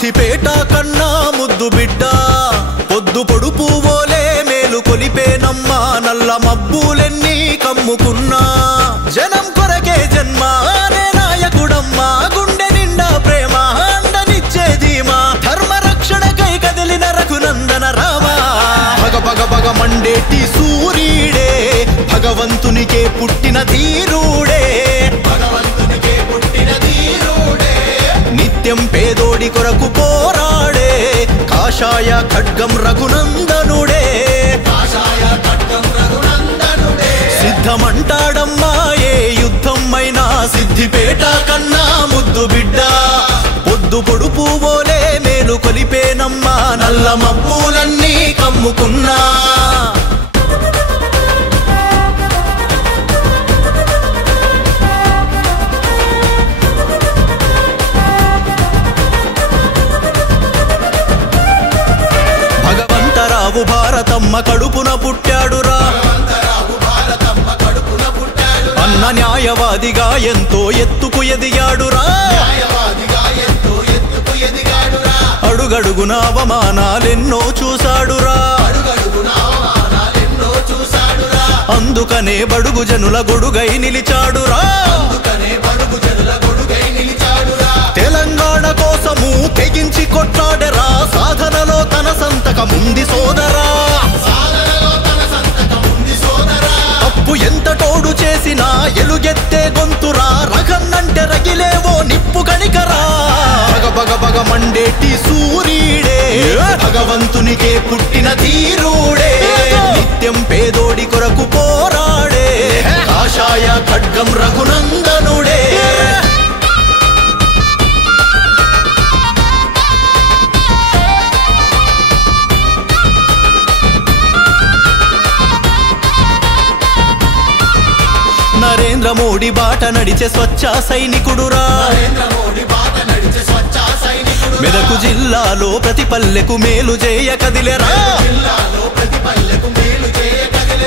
సిద్ధిపేట కన్నా ముద్దు బిడ్డ పొద్దు పొడుపు ఓలే మేలు కొలిపేనమ్మా నల్ల మబ్బులెన్ని కమ్ముకున్నా జనం కొరకే జన్మ అనే నాయకుడమ్మా గుండె నిండా ప్రేమ అండనిచ్చేదీమా ధర్మ రక్షణకై కదిలిన రఘునందన రామా భగ భగ భగ మండేటి సూర్యుడే భగవంతునికే పుట్టిన ధీరుడే నిత్యం పేదోడి కొరకు పోరాడే కాషాయ ఖడ్గం రఘునందనుడే సిద్ధమంటాడమ్మా ఏ యుద్ధం అయినా సిద్ధిపేట కన్నా ముద్దు బిడ్డ పొద్దు పొడుపు ఓలే మేలు కొలిపేనమ్మా నల్ల మబ్బులన్నీ కమ్ముకున్నా భగవంతరావు భారతమ్మ కడుపున పుట్టాడురా అన్న న్యాయవాదిగా ఎంతో ఎత్తుకు ఎదిగాడురా అడుగడుగున అవమానాలెన్నో చూశాడురా అందుకనే బడుగు జనుల గొడుగై నిలిచాడురా తెలంగాణ కోసము తెగించి కొట్లాడరా సాధనలో తన సంతకముంది సోదరా తప్పు ఎంత తోడు చేసినా ఎలుగెత్తే గొంతురా రఘన్నంటే రగిలేవో నిప్పు కణికరా భగ భగ భగ మండేటి సూర్యుడే భగవంతునికే పుట్టిన ధీరుడే నిత్యం పేదోడి కొరకు పోరాడే కాషాయ ఖడ్గం రఘునందనుడే నరేంద్ర మోడీ బాట నడిచే స్వచ్ఛ సైనికుడురా మెదకు జిల్లాలో ప్రతి పల్లెకు మేలు చేయ కదిలేరా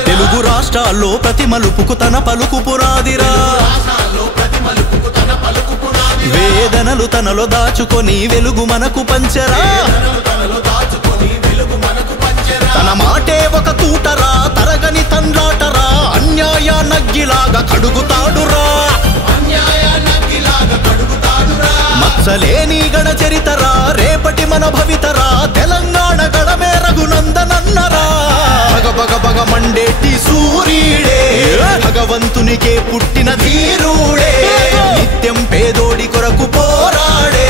తెలుగు రాష్ట్రాల్లో ప్రతి మలుపుకు తన పలుకు పునాదిరా వేదనలు తనలో దాచుకొని వెలుగు మనకు పంచరా తన మాటే ఒక తూటరా తరగని తండ్రాటరా అన్యాయ నగ్గిలాగా కడుగుతాడురా మత్సలేని గణ చరితరా రేపటి మన భవితరా తెలంగాణ గడమే రఘునందనన్నరా భగ భగ భగ మండేటి సూర్యుడే భగవంతునికే పుట్టిన ధీరుడే నిత్యం పేదోడి కొరకు పోరాడే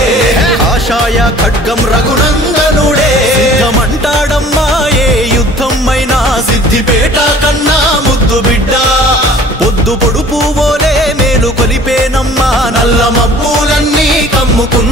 కాషాయ ఖడ్గం రఘునందనుడే సిద్ధమంటాడమ్మా ఏ యుద్ధం అయినా సిద్ధిపేట కన్నా ముద్దు బిడ్డ పొద్దు పొడుపు ఓలే మేలు కొలిపేనమ్మా నల్ల మబ్బులన్నీ కమ్ముకున్నా